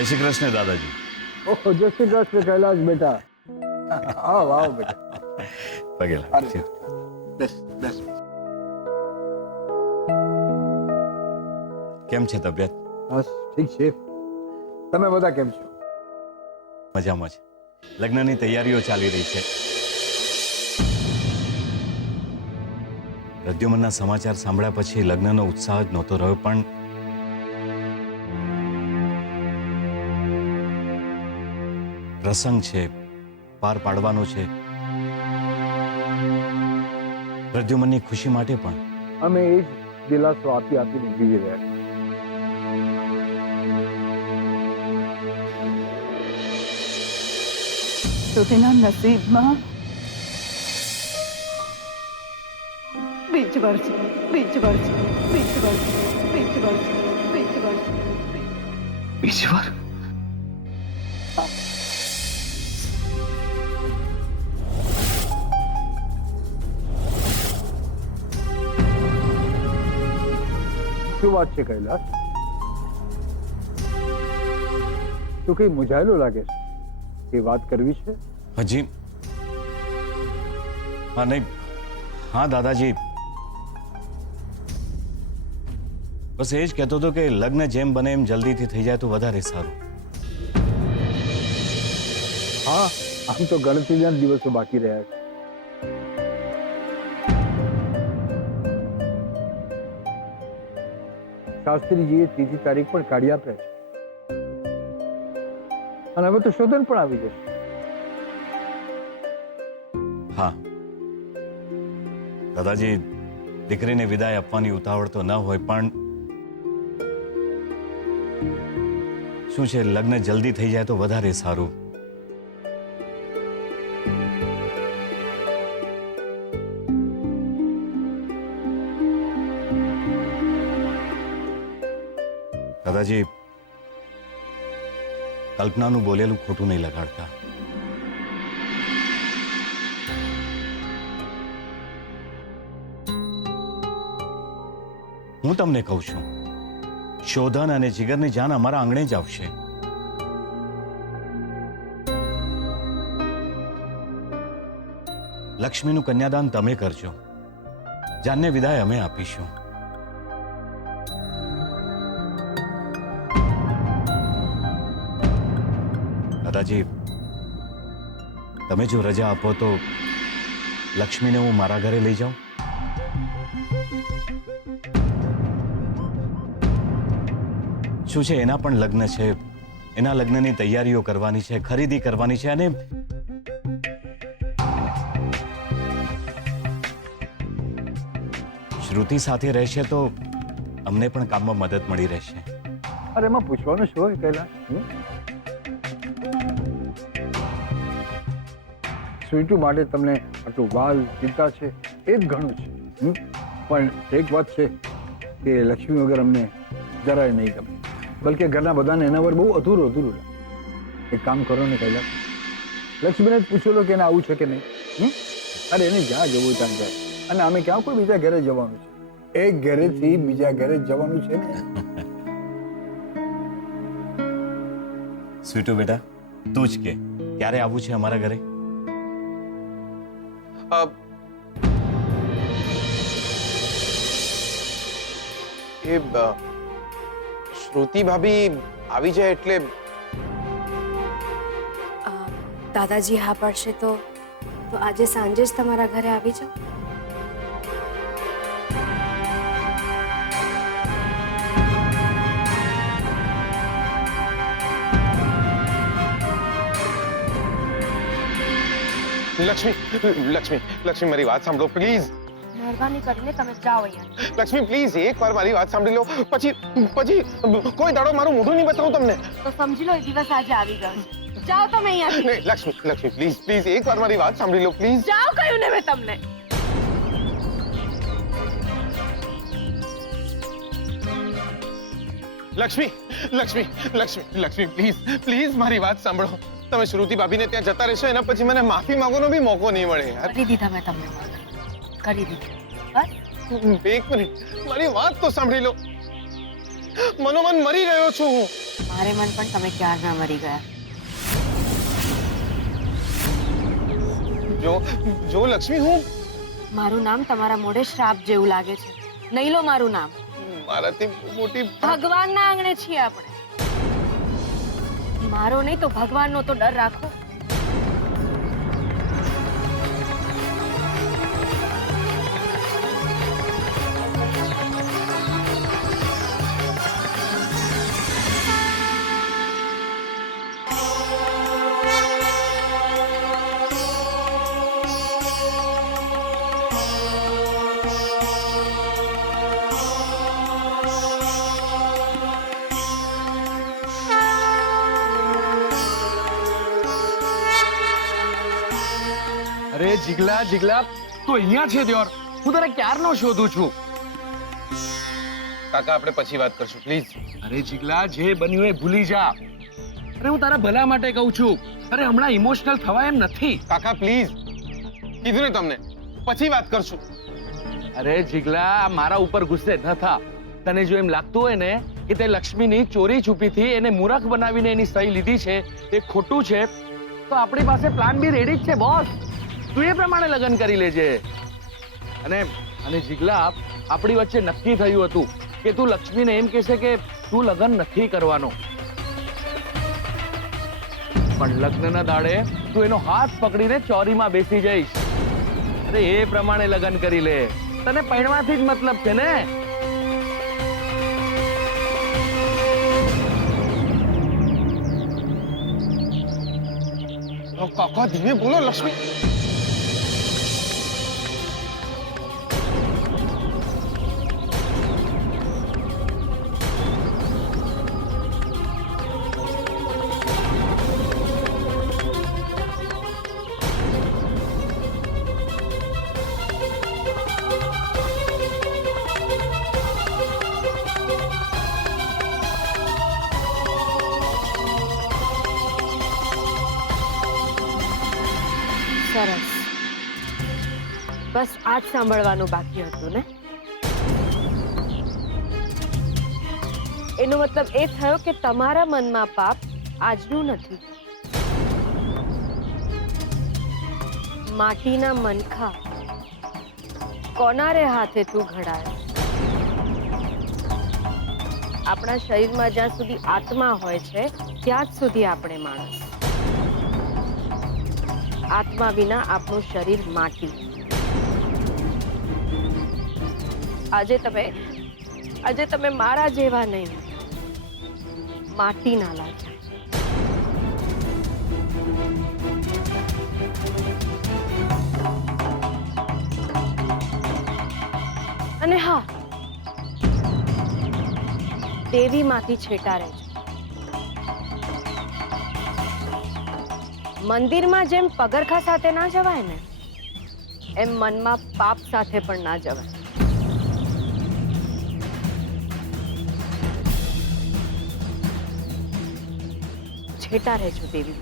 જય શ્રી કૃષ્ણ દાદાજી. ઓહો, જય શ્રી કૃષ્ણ કૈલાશ બેટા. આવ આવ બેટા. પગે લાગજો. બેસ બેસ. કેમ છે તબિયત? બસ ઠીક છે. તમે બધા કેમ છો? મજામાં છે. લગ્નની તૈયારીઓ ચાલી રહી છે. પ્રદ્યુમનના સમાચાર સાંભળ્યા પછી લગ્નનો ઉત્સાહ જ નહોતો રહ્યો, પણ પ્રસંગ છે, પાર પાડવાનો છે. પ્રદ્યુમનની ખુશી માટે પણ અમે એ જ દિલાસો આપી આપીને જીવી રહ્યા છીએ. તો તેના નસીબમાં બીજ વર્ષ બીજ વર્ષ બીજ વર્ષ બીજ વર્ષ બીજ વર્ષ ઈશ્વર, શું વાત છે કૈલાશ? તું કઈ મૂંઝાયેલો લાગે છે? એ વાત કરવી છે? હજી હા નહીં, હા દાદાજી, બસ એ જ કહેતો હતો કે લગ્ન જેમ બને એમ જલ્દીથી થઈ જાય તો વધારે સારું. હા, આમ તો ગણતરીના દિવસો બાકી રહ્યા છે. શાસ્ત્રીજીએ ત્રીજી તારીખ પણ કાઢી આપ્યા છે અને હવે તો શોધન પણ આવી જશે. હા દાદાજી, દીકરીને વિદાય આપવાની ઉતાવળ તો ન હોય, પણ શું છે, લગ્ન જલ્દી થઈ જાય તો વધારે સારું. દાદાજી, કલ્પનાનું બોલેલું ખોટું નહીં લગાડતા. હું તમને કહું છું, શોધન અને જીગરની જાન અમારા આંગણે જ આવશે. લક્ષ્મીનું કન્યાદાન તમે કરજો, જાનને વિદાય અમે આપીશું. દાદાજી, તમે જો રજા આપો તો લક્ષ્મીને હું મારા ઘરે લઈ જાઉં. શું છે, એના પણ લગ્ન છે, એના લગ્નની તૈયારીઓ કરવાની છે, ખરીદી કરવાની છે, અને શ્રુતિ સાથે રહેશે તો અમને પણ કામમાં મદદ મળી રહેશે. અરે એમાં પૂછવાનું શું હોય કૈલાશ? સ્વીટુ માટે તમને આટલું વાલ ચિંતા છે એ જ ઘણું છે. પણ એક વાત છે કે લક્ષ્મી વગર અમને જરાય નહીં ગમે, બલકે ઘરના બધાને એના વગર બહુ અધૂરું અધૂરું લાગે. એક કામ કરો ને કૈલાશ, લક્ષ્મીને જ પૂછો લો કે એને આવું છે કે નહીં. અરે એને જ્યાં જવું ત્યાં જાય, અને અમે ક્યાં કોઈ બીજા ઘરે જવાનું છે? એક ઘરેથી બીજા ઘરે જવાનું છે ને. સ્વીટુ બેટા, તું જ કે ક્યારે આવવું છે અમારા ઘરે? શ્રુતિ ભાભી આવી જાય એટલે દાદાજી હા પડશે તો આજે સાંજે જ તમારા ઘરે આવી જાઓ. લક્ષ્મી લક્ષ્મી લક્ષ્મી મારી વાત સાંભળો પ્લીઝ. મહેરબાની કરીને તમે જાઓ અહીંયા. લક્ષ્મી પ્લીઝ એકવાર મારી વાત સાંભળી લો, પછી પછી કોઈ દાડો મારું મોઢું નહીં બતાવું તમને. તો સમજી લો એ દિવસ આજે આવી ગયો છે. જાઓ તમે અહીંયાથી. નહીં લક્ષ્મી લક્ષ્મી પ્લીઝ પ્લીઝ એકવાર મારી વાત સાંભળી લો પ્લીઝ. જાઓ કહ્યું ને મેં તમને. લક્ષ્મી લક્ષ્મી લક્ષ્મી લક્ષ્મી પ્લીઝ પ્લીઝ મારી વાત સાંભળો. તમે શ્રુતિ ભાભીને ત્યાં જતા રહેશો, એના પછી મને માફી માંગવાનો બી મોકો નહીં મળે યાર. કરી દીધા મેં તમને, કરી દીધું. બસ એક મિનિટ મારી વાત તો સાંભળી લો. મનોમન મરી રહ્યો છું હું. મારે મન પણ તમે ક્યારના મરી ગયા. જો લક્ષ્મી, હું મારું નામ તમારા મોઢે શ્રાપ જેવું લાગે છે. નહીં લો મારું નામ. મારાથી મોટી ભગવાનના આંગણે છીએ આપણે. મારો નહીં તો ભગવાનનો તો ડર રાખો. અરે જીગલા જીગલા, તું અહીંયા છે દ્યોર. હું તને ક્યારનો શોધું છું. કાકા, આપણે પછી વાત કરશું પ્લીઝ. અરે જીગલા, જે બન્યું એ ભૂલી જા. અરે હું તારા ભલા માટે કહું છું. અરે હમણાં ઇમોશનલ થવાય એમ નથી. કાકા પ્લીઝ, કીધું ને તમને, પછી વાત કરશું. અરે જીગલા, મારા ઉપર ગુસ્સે ન થા. તને જો એમ લાગતું હોય ને કે તે લક્ષ્મીની ચોરી છુપીથી એને મૂરખ બનાવીને એની સહી લીધી છે એ ખોટું છે, તો આપણી પાસે પ્લાન બી રેડી જ છે બોસ. તું એ પ્રમાણે લગ્ન કરી લેજે. અને જીગલા, આપણી વચ્ચે નક્કી થયું હતું કે તું લક્ષ્મીને એમ કહેશે કે તું લગ્ન નથી કરવાનો, પણ લગ્નના દાડે તું એનો હાથ પકડીને ચોરીમાં બેસી જઈશ. અરે એ પ્રમાણે લગ્ન કરી લે. તને પરણવાથી જ મતલબ છે ને. કાકા ધીમે બોલો લક્ષ્મી. સરસ. બસ આજ સાંભળવાનું બાકી હતું ને? એનો મતલબ એ થયો કે તમારા મનમાં પાપ આજનું નથી. માટીના મનખા કોનારે હાથે તું ઘડાય. આપણા શરીરમાં જ્યાં સુધી આત્મા હોય છે ત્યાં જ સુધી આપણે માણસ. આત્મા વિના આપણું શરીર માટી. આજે તમે મારા જેવા નહીં, માટીના લાગ્યા. અને હા, દેવીમાંથી છેટા રહેજો. મંદિરમાં જેમ પગરખા સાથે ના જવાય ને, એમ મનમાં પાપ સાથે પણ ના જવાય. છેટા રહેજો દેવી.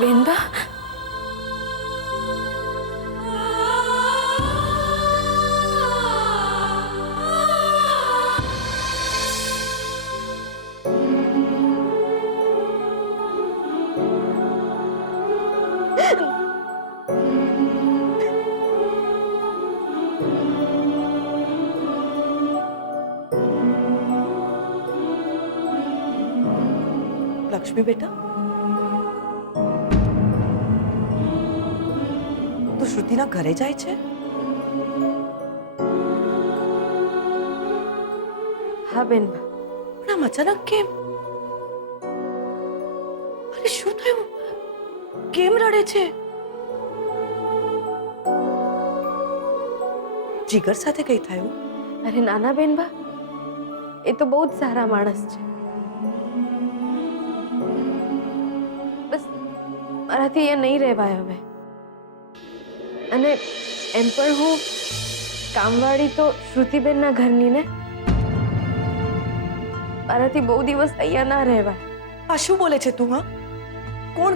વેંદા, લક્ષ્મી બેટા, તું શ્રુતિના ઘરે જાય છે? હા બેન, પણ આમ અચાનક કેમ? અરે શું થયું? કેમ રડે છે? જીગર સાથે કઈ થયું? અરે નાના બેન બા, એ તો બહુ જ સારા માણસ છે. બસ મારાથી એ નહીં રહેવાય હવે. અને એમ પણ હું કામવાળી તો શ્રુતિબેનના ઘરની ને, મારાથી બહુ દિવસ અહીંયા ના રહેવાય. આ શું બોલે છે તું? હા, કોણ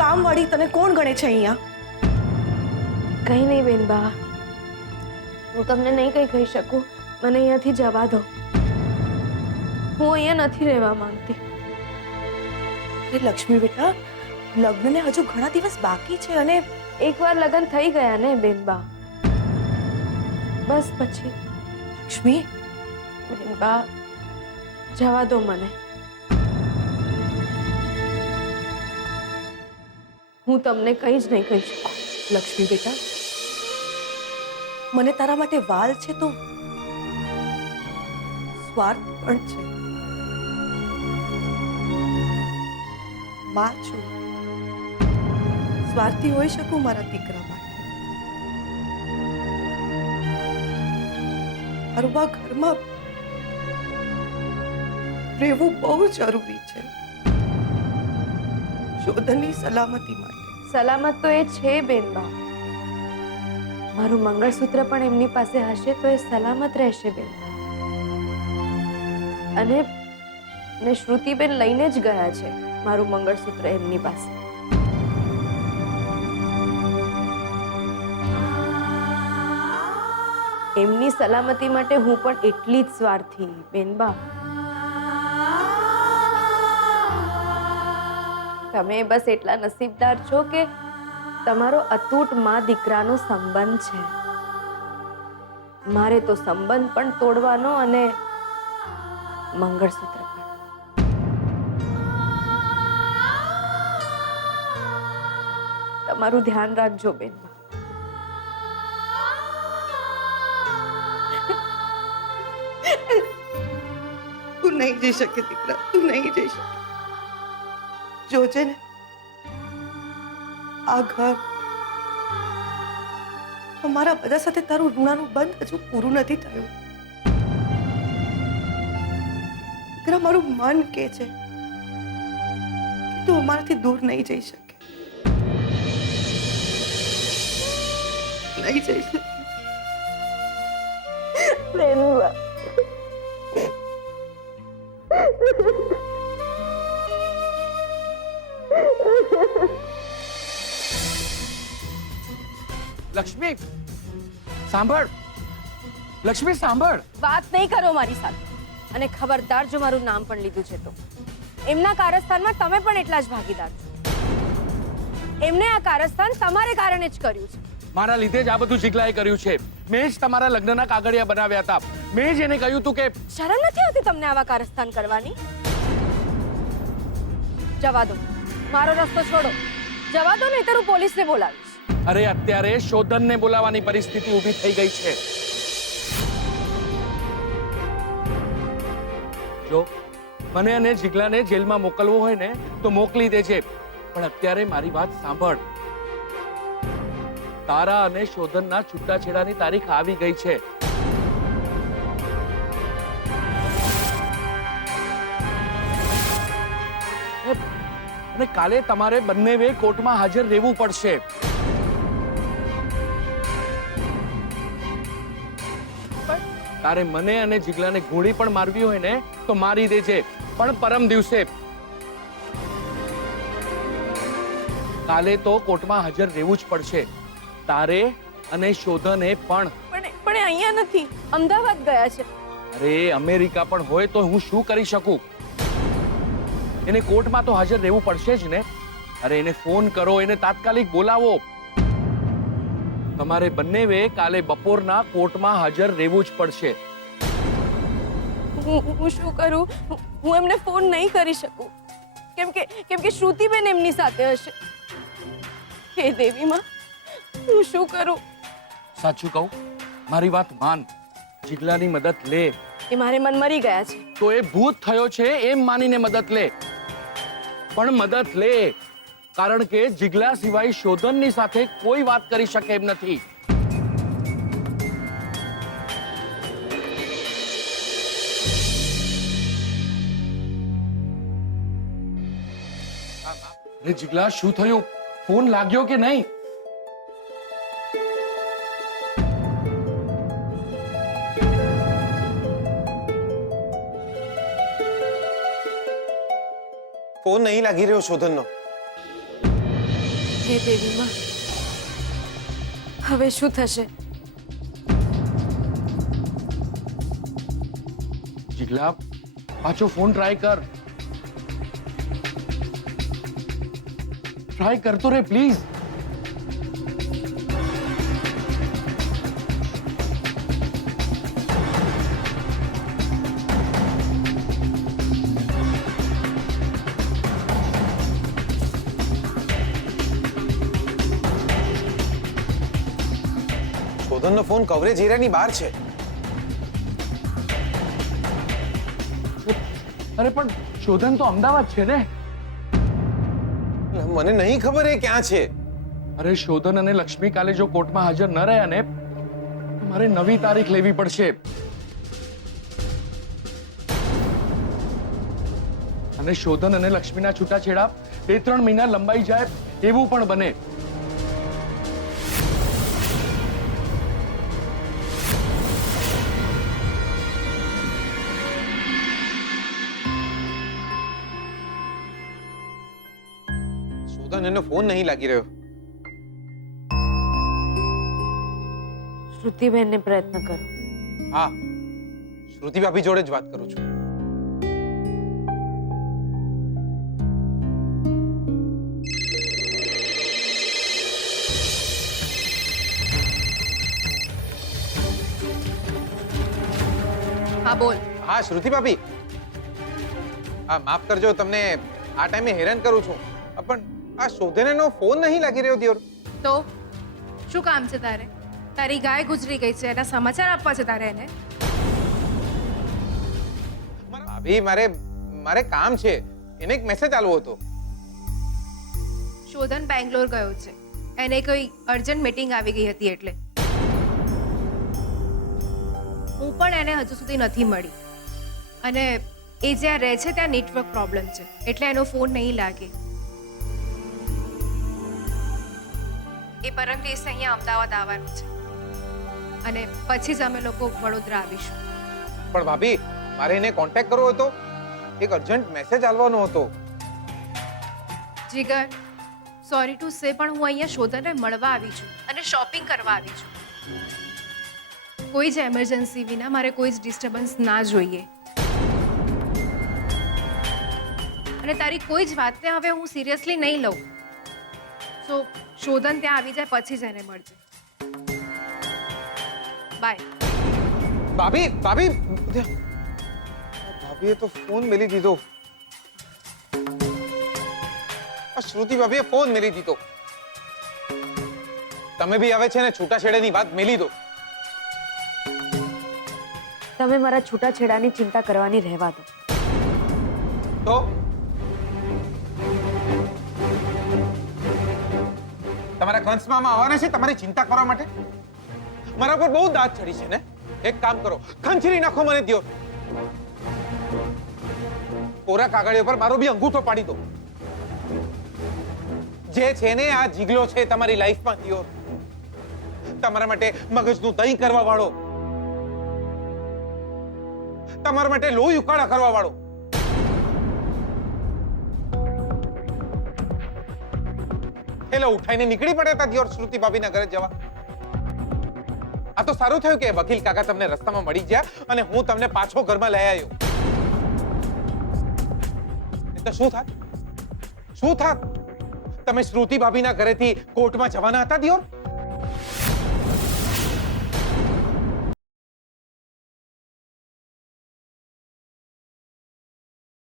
કામવાળી? તને કોણ ગણે છે અહીંયા? કંઈ નહીં બેન બા, હું તમને નહીં કંઈ કહી શકું. મને અહીંયાથી જવા દો. હું અહીંયા નથી રહેવા માંગતી. અરે લક્ષ્મી બેટા, લગ્નને હજુ ઘણા દિવસ બાકી છે અને એકવાર લગ્ન થઈ ગયા ને બેન બા, બસ પછી. લક્ષ્મી, બેન બા, જવા દો મને. હું તમને કંઈ જ નહીં કહી શકું. લક્ષ્મી બેટા, મને તારા માટે વાલ છે તો સ્વાર્થ પણ છે. માં છું, સ્વાર્થી હોઈ શકું મારા દીકરા માટે. અરવા ઘરમાં રહેવું બહુ જરૂરી છે, શોધનની સલામતી માટે. સલામત તો એ છે બેન બા. મારું મંગળસૂત્ર પણ એમની પાસે હશે તો એ સલામત રહેશે બેન બા. અને શ્રુતિબેન લઈને જ ગયા છે મારું મંગળસૂત્ર એમની પાસે. એમની સલામતી માટે હું પણ એટલી જ સ્વાર્થી બેન બા. તમે બસ એટલા નસીબદાર છો કે તમારો અતૂટ માં દીકરાનો સંબંધ છે. મારે તો સંબંધ પણ તોડવાનો અને મંગળસૂત્ર પણ. તમારું ધ્યાન રાખજો બેન. તું નહીં જઈ શકે દીકરા, તું નહીં જઈ શકે. જોજે ને, આ ઘર, અમારા બધા સાથે તારું ઋણાનું બંધ હજુ પૂરું નથી થયું. દીકરા, મારું મન કહે છે કે તું અમારાથી દૂર નહીં જઈ શકે, નહીં જઈ શકે. લક્ષ્મી સાંભળ, લક્ષ્મી સાંભળ. વાત નહીં કરો મારી સાથે. અને ખબરદાર જો મારું નામ પણ લીધું છે તો એમના કારસ્તાનમાં તમે પણ એટલા જ ભાગીદાર છો. એમને આ કારસ્તાન તમારે કારણે જ કર્યું છે. મારા લીધે જ આ બધું જીગલાએ કર્યું છે. મેં જ તમારા લગ્નના કાગળિયા બનાવ્યા હતા. મેં જ એને કહ્યું હતું કે શરમ નથી આવતી તમને આવા કારસ્તાન કરવાની? જવા દો, મારો રસ્તો છોડો. જવા દો, નહીંતર હું પોલીસને બોલાવીશ. અરે અત્યારે શોધનને બોલાવવાની પરિસ્થિતિ ઊભી થઈ ગઈ છે. જો મને અને જીગલાને જેલમાં મોકલવો હોય ને તો મોકલી દેજે, પણ અત્યારે મારી વાત સાંભળ. તારા અને શોધનના છૂટાછેડાની તારીખ આવી ગઈ છે. અને કાલે તમારે બંને કોર્ટમાં હાજર રહેવું પડશે. તારે મને અને જીગલાને ગોળી પણ મારવી હોય ને તો મારી દેજે, પણ પરમ દિવસે. કાલે તો કોર્ટમાં હાજર રહેવું જ પડશે, તારે અને શોધને પણ. પણ એ અહીંયા નથી, અમદાવાદ ગયા છે. અરે અમેરિકા પણ હોય તો હું શું કરી શકું? એને કોર્ટમાં તો હાજર રહેવું પડશે જ ને. અરે એને ફોન કરો, એને તાત્કાલિક બોલાવો. તમારે બંને કાલે બપોરના કોર્ટમાં હાજર રહેવું જ પડશે. હું શું કરું? હું એમને ફોન નહીં કરી શકું કેમ કે શ્રુતિબેન એમની સાથે હશે. હે દેવી માં, હું શું કરું? સાચું કહું, મારી વાત માન, જીગલાની મદદ લે. એ મારે મન મરી ગયા છે. તો એ ભૂત થયો છે એમ માનીને મદદ લે, પણ મદદ લે, કારણ કે જીગલા સિવાય શોધનની સાથે કોઈ વાત કરી શકે એમ નથી. અરે જીગલા, શું થયું? ફોન લાગ્યો કે નહીં? ફોન નહીં લાગી રહ્યો શોધનનો. હે દેવી માં, હવે શું થશે? જીગલા, પાછો ફોન ટ્રાય કર. ટ્રાય કરતો રે પ્લીઝ. શોધનનો ફોન કવરેજ એરિયાની બહાર છે. અરે પણ શોધન તો અમદાવાદ છે ને. મને નહીં ખબર એ ક્યાં છે. અરે શોધન અને લક્ષ્મી કાલે જો કોર્ટમાં હાજર ન રહ્યા ને, મારે નવી તારીખ લેવી પડશે. અને શોધન અને લક્ષ્મીના છૂટાછેડા 2-3 મહિના લંબાઈ જાય એવું પણ બને. શોધન એનો ફોન નહીં લાગી રહ્યો. શ્રુતિબેનને પ્રયત્ન કરો. હા, શ્રુતિ ભાભી જોડે જ વાત કરું છું. હા બોલ. હા શ્રુતિ ભાભી, હા માફ કરજો તમને આ ટાઈમે હેરાન કરું છું, પણ આ શોધનનો ફોન નહીં લાગી રહ્યો દિયોર. તો શું કામ છે તારે? તારી ગાય ગુજરી ગઈ છે, એના સમાચાર આપવા છે તારે એને? ભાભી મારે કામ છે, એને એક મેસેજ આલવો હતો. શોધન બેંગ્લોર ગયો છે, એને કોઈ અર્જન્ટ મીટિંગ આવી ગઈ હતી એટલે. હું પણ એને હજુ સુધી નથી મળી, અને એ જ્યાં રહે છે ત્યાં નેટવર્ક પ્રોબ્લેમ છે, એટલે એનો ફોન નહીં લાગે. એ પરમ દિવસે અહીંયા અમદાવાદ આવવાનું છે, અને પછી જ અમે લોકો વડોદરા આવીશું. પણ ભાભી મારે એને કોન્ટેક્ટ કરવો હતો, એક અર્જન્ટ મેસેજ આલવાનો હતો. જીગર, સોરી ટુ સે, પણ હું અહીંયા શોધનને મળવા આવી છું અને શોપિંગ કરવા આવી છું. કોઈ જ એમરજન્સી વિના મારે કોઈ જ ડિસ્ટર્બન્સ ના જોઈએ, અને તારી કોઈ જ વાતને હવે હું સિરિયસલી નહીં લઉં. સો શોધન ત્યાં આવી જાય પછી જ એને મળજે. બાય. ભાભીએ તો ફોન મેલી દીધો. આ શ્રુતિ ભાભીએ ફોન મેલી દીધો. તમે બી આવે છે ને છૂટાછેડાની વાત મેલી દો. તમે મારા છૂટાછેડાની ચિંતા કરવાની રહેવા દો. તો તમારા કંસમાં આવવાના છે તમારી ચિંતા કરવા માટે? મારા પર બહુ દાંત ચડી છે ને. એક કામ કરો, ખંચરી નાખો મને દ્યો. કોરા કાગળિયા પર મારો બી અંગૂઠો પાડી દો. જે છે ને આ જીગલો છે તમારી લાઈફમાં દ્યો. તમારા માટે મગજનું દહીં કરવા વાળો, તમારા માટે લોહી ઉકાળા કરવા વાળો. એટલે ઉઠાઈને નીકળી પડ્યા હતા દિયોર શ્રુતિ ભાભીના ઘરે જવા. આ તો સારું થયું કે વકીલ કાકા તમને રસ્તામાં મળી ગયા અને હું તમને પાછો ઘરમાં લઈ આવ્યો. તો શું થાત? તમે શ્રુતિ ભાભીના ઘરેથી કોર્ટમાં જવાના હતા દિયોર?